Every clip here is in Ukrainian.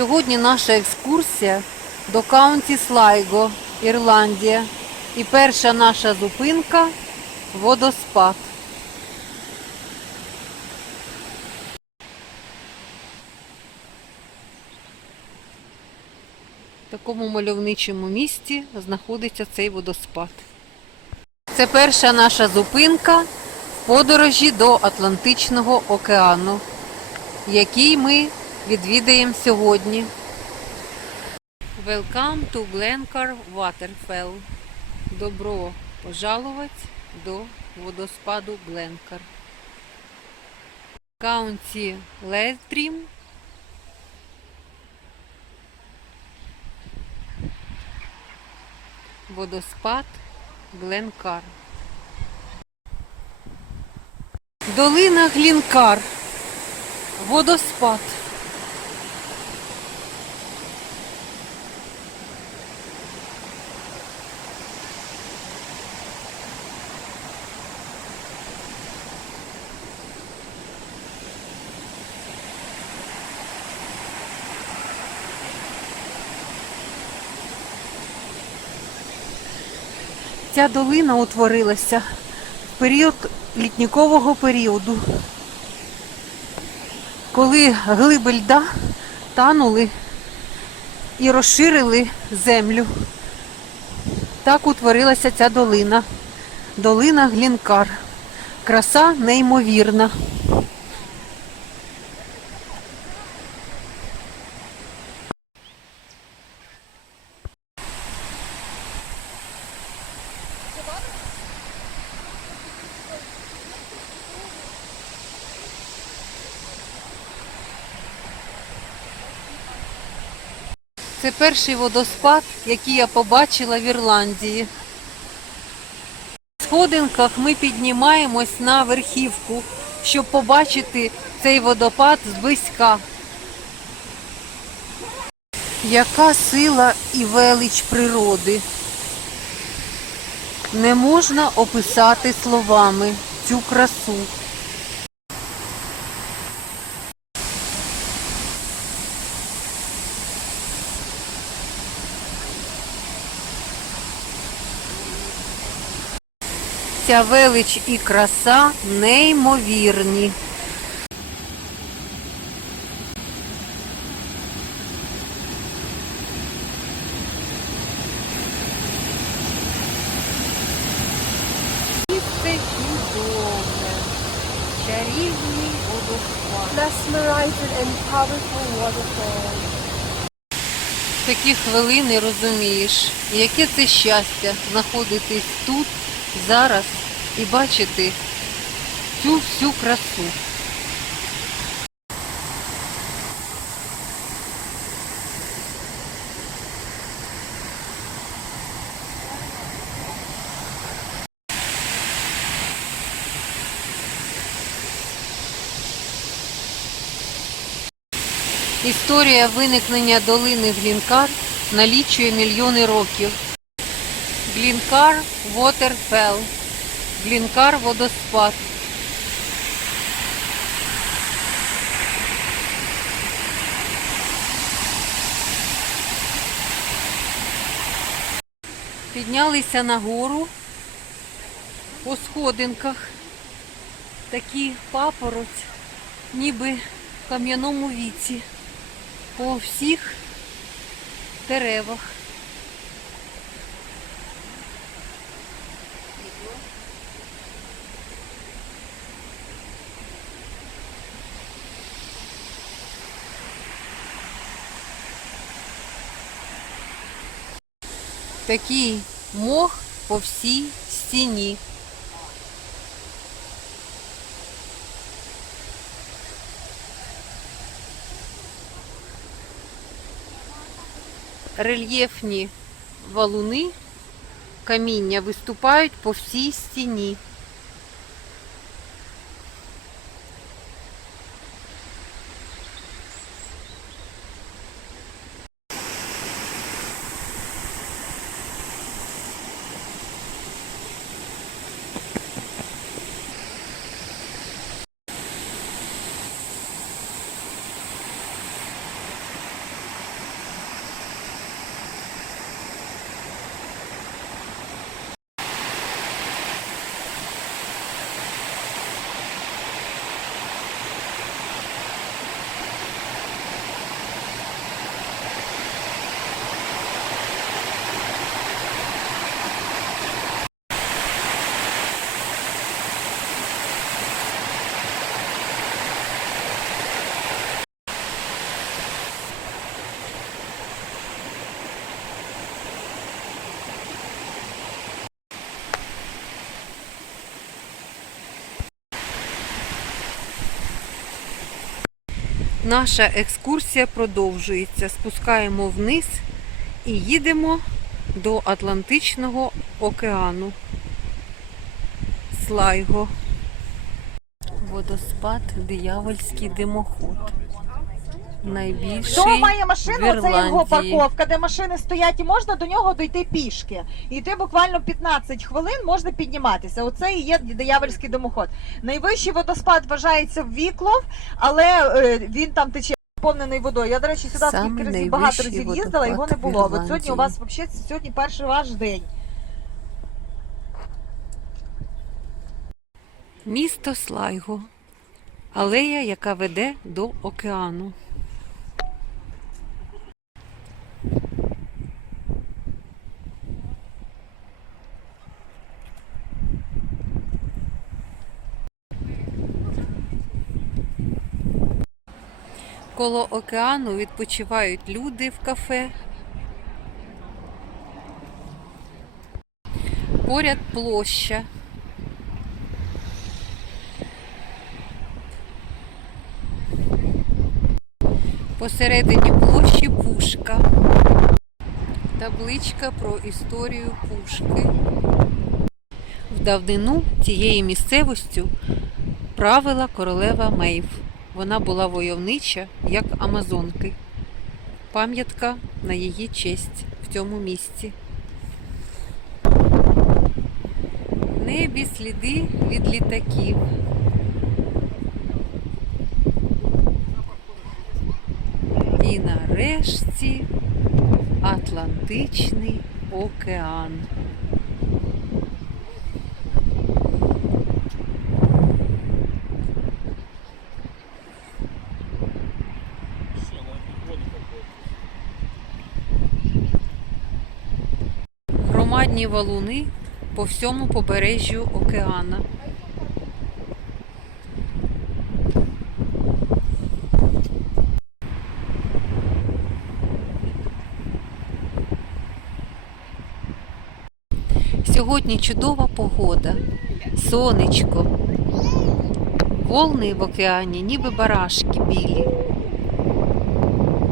Сьогодні наша екскурсія до каунті Слайго, Ірландія. І перша наша зупинка водоспад. В такому мальовничому місці знаходиться цей водоспад. Це перша наша зупинка в подорожі до Атлантичного океану, який ми відвідаємо сьогодні. Welcome to Glencar Waterfall. Добро пожаловать до водоспаду Гленкар. Каунті Лестрім. Водоспад Гленкар. Долина Глінкар. Водоспад. Ця долина утворилася в період літнікового періоду, коли глиби льда танули і розширили землю. Так утворилася ця долина. Долина Глінкар. Краса неймовірна. Перший водоспад, який я побачила в Ірландії. В сходинках ми піднімаємось на верхівку, щоб побачити цей водопад зблизька. Яка сила і велич природи. Не можна описати словами цю красу. Ця велич і краса неймовірні. Місце чудове, чарівний водоспад. mesmerizing and powerful waterfall. Такі хвилини розумієш, яке це щастя знаходитись тут, зараз і бачити цю всю красу. Історія виникнення долини Глінкар налічує мільйони років. Глінкар Waterfell. Глінкар водоспад. Піднялися на гору по сходинках. Такі папороть, ніби в кам'яному віці по всіх деревах. Такий мох по всій стіні. рельєфні валуни, каміння виступають по всій стіні. Наша екскурсія продовжується. Спускаємо вниз і їдемо до Атлантичного океану. Слайго. Водоспад Диявольський димоход. Найбільший Хто має машину, в це його Ірландії. парковка, де машини стоять, і можна до нього дойти пішки. І йти буквально 15 хвилин можна підніматися. Оце і є диявольський домоход. Найвищий водоспад вважається Віклов, але е, він там тече. Повнений водою. Я, до речі, сюди Самий скільки разів найвищий багато разів їздила, його не водопад в було. От сьогодні у вас взагалі сьогодні перший ваш день. Місто Слайго. Алея, яка веде до океану. Коло океану відпочивають люди в кафе. Поряд площа. Посередині площі пушка. Табличка про історію пушки. В давнину тією місцевостю правила королева Мейв. Вона була войовнича, як Амазонки. Пам'ятка на її честь в цьому місці. Небі сліди від літаків. І нарешті Атлантичний океан. Громадні валуни по всьому побережжю океана. Сьогодні чудова погода, сонечко. Волни в океані, ніби барашки білі.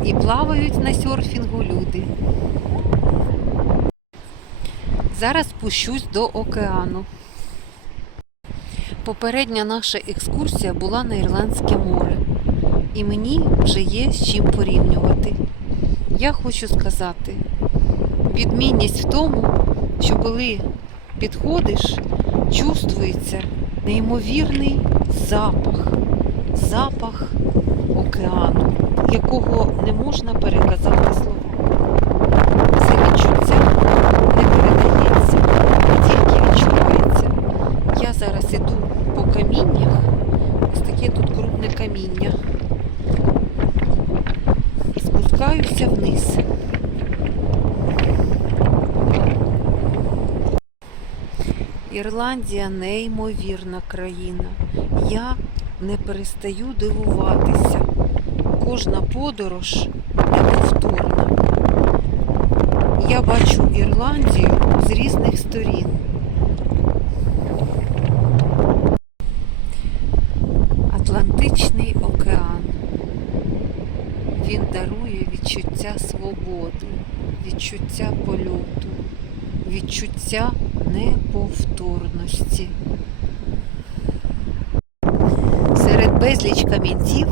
І плавають на серфінгу люди. Зараз спущусь до океану. Попередня наша екскурсія була на Ірландське море, і мені вже є з чим порівнювати. Я хочу сказати, відмінність в тому, що коли підходиш, чувствується неймовірний запах, запах океану, якого не можна переказати словами. Це відчуття не передається, а тільки відчувається. Я зараз іду по каміннях, ось таке тут крупне каміння, і спускаюся вниз. Ірландія неймовірна країна. Я не перестаю дивуватися. Кожна подорож неповторна. Я бачу Ірландію з різних сторін. Атлантичний океан. Він дарує відчуття свободи, відчуття польоту, відчуття неповторності. Серед безліч камінців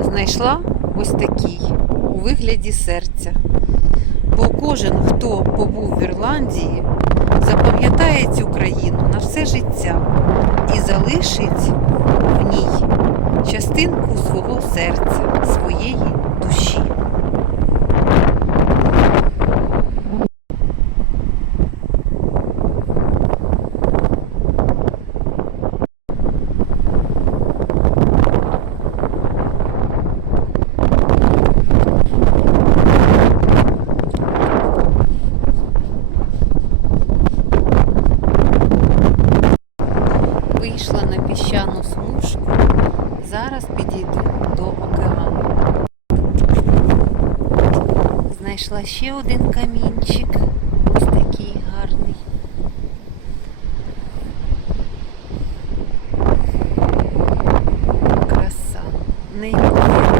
знайшла ось такий у вигляді серця. Бо кожен, хто побув в Ірландії, запам'ятає цю країну на все життя і залишить в ній частинку свого серця, своєї душі. Вийшла на піщану смужку. Зараз підійду до океану. Знайшла ще один камінчик. Ось такий гарний. Краса. Неймовірна.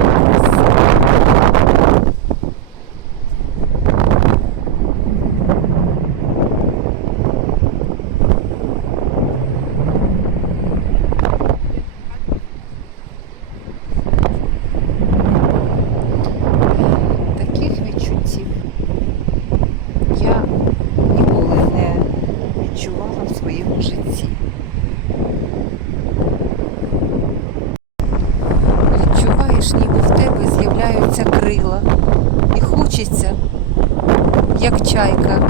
крила. І хочеться, як чайка,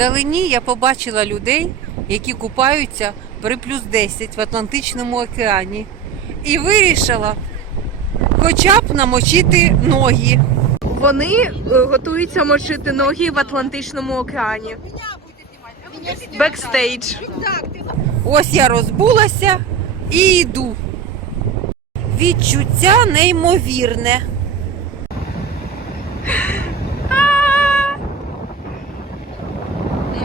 Вдалині я побачила людей, які купаються при плюс 10 в Атлантичному океані. І вирішила хоча б намочити ноги. Вони е, готуються мочити ноги в Атлантичному океані. Бекстейдж. Ось я розбулася і йду. Відчуття неймовірне.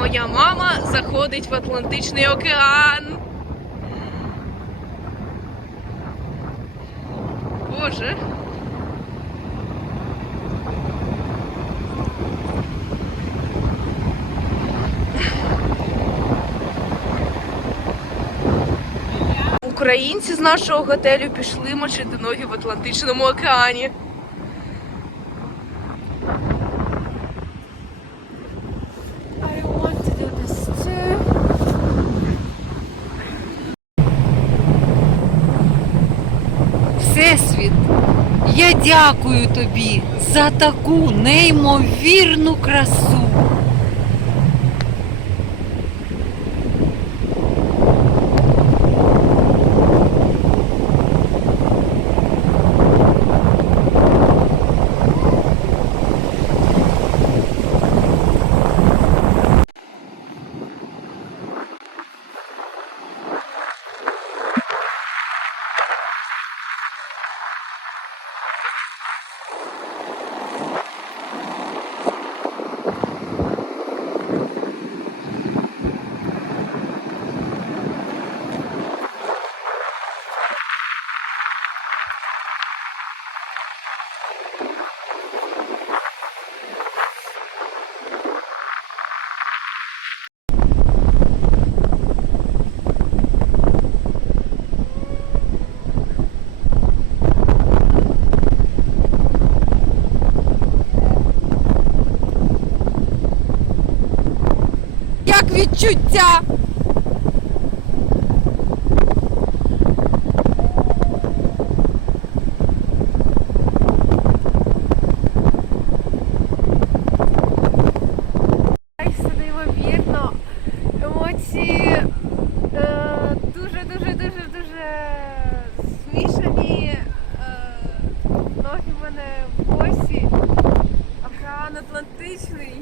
Моя мама заходить в Атлантичний океан. Боже. Українці з нашого готелю пішли мочити ноги в Атлантичному океані. Всесвіт, я дякую тобі за таку неймовірну красу. Як відчуття? Все неймовірно. Емоції е, дуже, дуже, дуже, дуже змішані. Е, ноги в мене босі. Океан Атлантичний.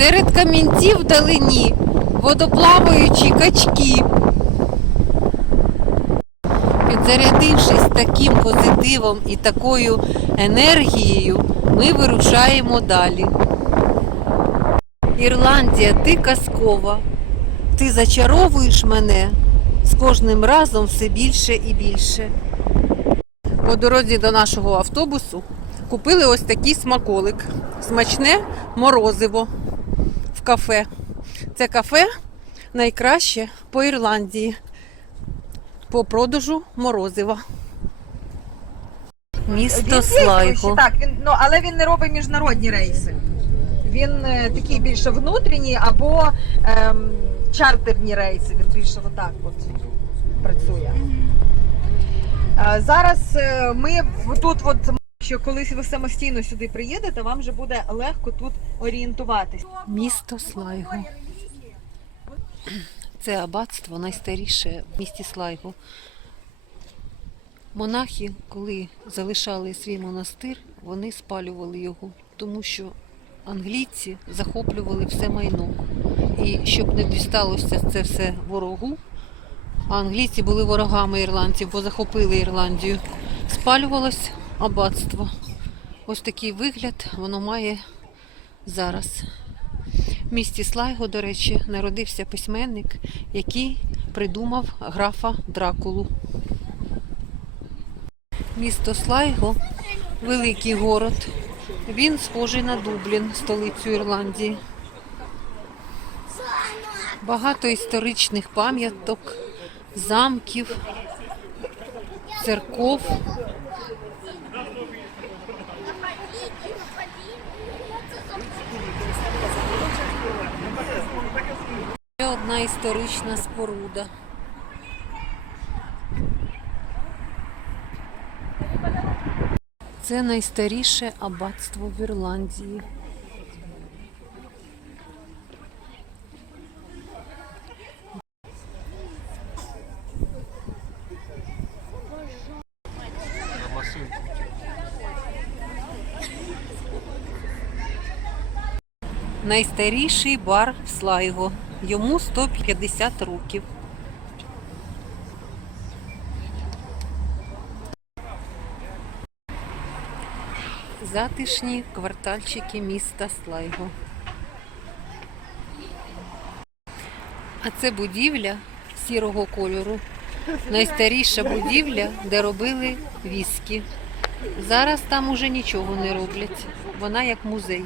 Серед камінців вдалині водоплаваючі качки. Підзарядившись таким позитивом і такою енергією, ми вирушаємо далі. Ірландія, ти казкова. Ти зачаровуєш мене з кожним разом все більше і більше. По дорозі до нашого автобусу купили ось такий смаколик. Смачне морозиво в кафе. Це кафе найкраще по Ірландії по продажу морозива. Місто Слайго. Так, він ну але він не робить міжнародні рейси. Він е, такий більше внутрішній або ем, чартерні рейси. Він більше отак от працює. Е, зараз е, ми в- тут, от що колись ви самостійно сюди приїдете, вам вже буде легко тут орієнтуватись. Місто Слайго. Це аббатство найстаріше в місті Слайго. Монахи, коли залишали свій монастир, вони спалювали його, тому що англійці захоплювали все майно. І щоб не дісталося це все ворогу, а англійці були ворогами ірландців, бо захопили Ірландію, спалювалось аббатство. Ось такий вигляд воно має зараз. В місті Слайго, до речі, народився письменник, який придумав графа Дракулу. Місто Слайго великий город. Він схожий на Дублін, столицю Ірландії. Багато історичних пам'яток, замків, церков. Ще одна історична споруда. Це найстаріше аббатство в Ірландії. Найстаріший бар в Слайго. Йому 150 років. Затишні квартальчики міста Слайго. А це будівля сірого кольору. Найстаріша будівля, де робили віскі. Зараз там уже нічого не роблять. Вона як музей.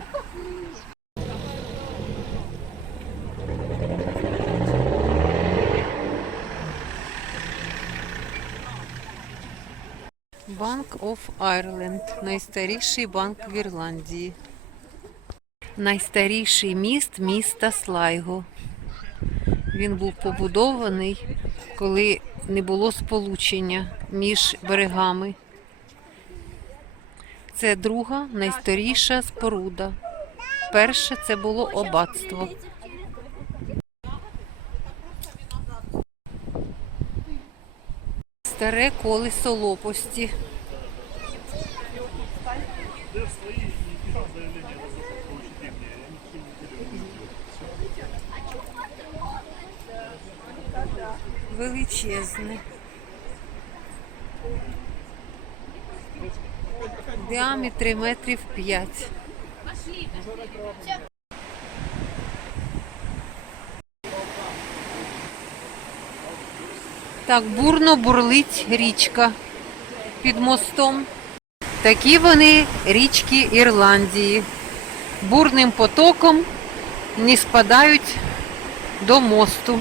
Банк оф Айрленд найстаріший банк в Ірландії. Найстаріший міст міста Слайго. Він був побудований, коли не було сполучення між берегами. Це друга найстаріша споруда. Перше це було аббатство. Старе колесо Величезне. Діаметри метрів 5. Так бурно бурлить річка під мостом. Такі вони річки Ірландії. Бурним потоком не спадають до мосту.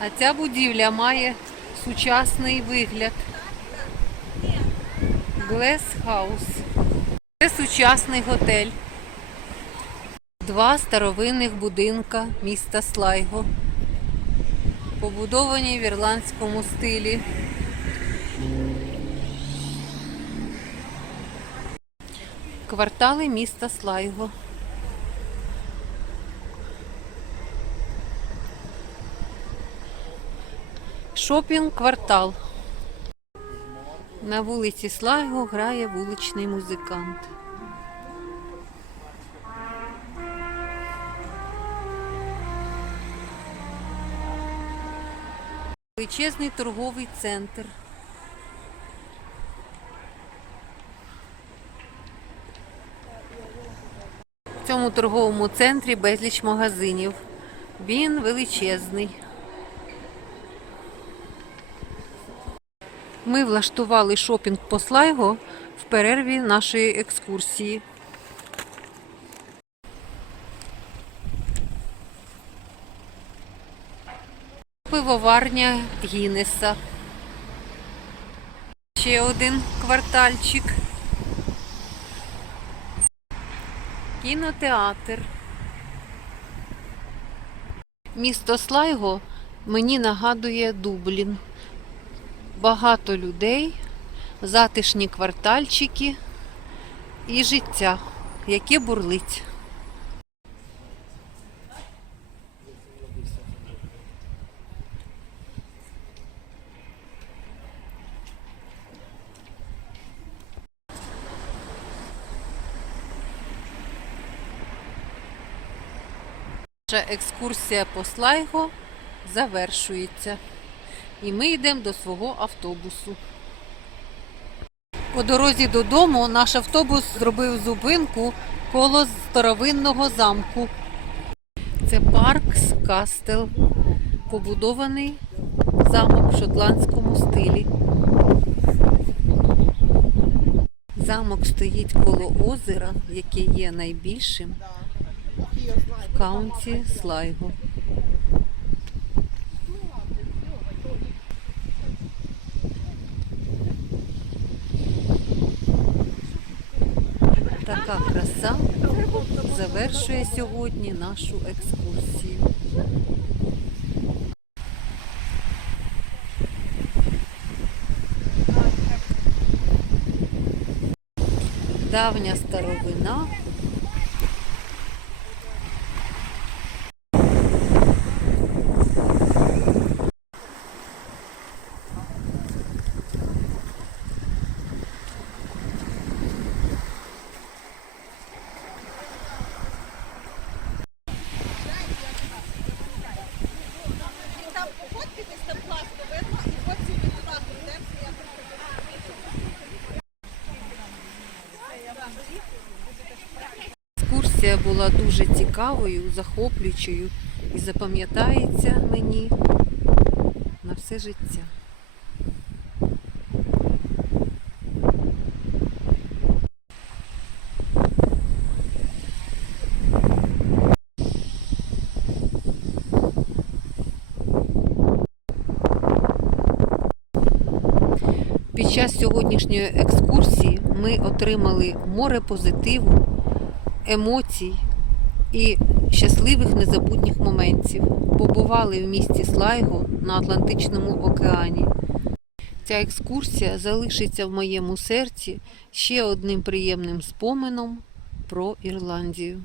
А ця будівля має сучасний вигляд. Глес Хаус. Це сучасний готель. Два старовинних будинка міста Слайго. Побудовані в ірландському стилі. Квартали міста Слайго. Шопінг квартал. На вулиці Слайго грає вуличний музикант. Величезний торговий центр. В цьому торговому центрі безліч магазинів. Він величезний. Ми влаштували шопінг по Слайго в перерві нашої екскурсії. Пивоварня Гіннеса. Ще один квартальчик. Кінотеатр. Місто Слайго мені нагадує Дублін. Багато людей, затишні квартальчики і життя, яке бурлить. Наша екскурсія по Слайго завершується. І ми йдемо до свого автобусу. По дорозі додому наш автобус зробив зупинку коло старовинного замку. Це Паркс Кастел, побудований замок в шотландському стилі. Замок стоїть коло озера, яке є найбільшим в каунті Слайго. Така краса завершує сьогодні нашу екскурсію. Давня старовина. Екскурсія була дуже цікавою, захоплюючою і запам'ятається мені на все життя. Під час сьогоднішньої екскурсії ми отримали море позитиву, емоцій і щасливих незабутніх моментів. Побували в місті Слайго на Атлантичному океані. Ця екскурсія залишиться в моєму серці ще одним приємним спомином про Ірландію.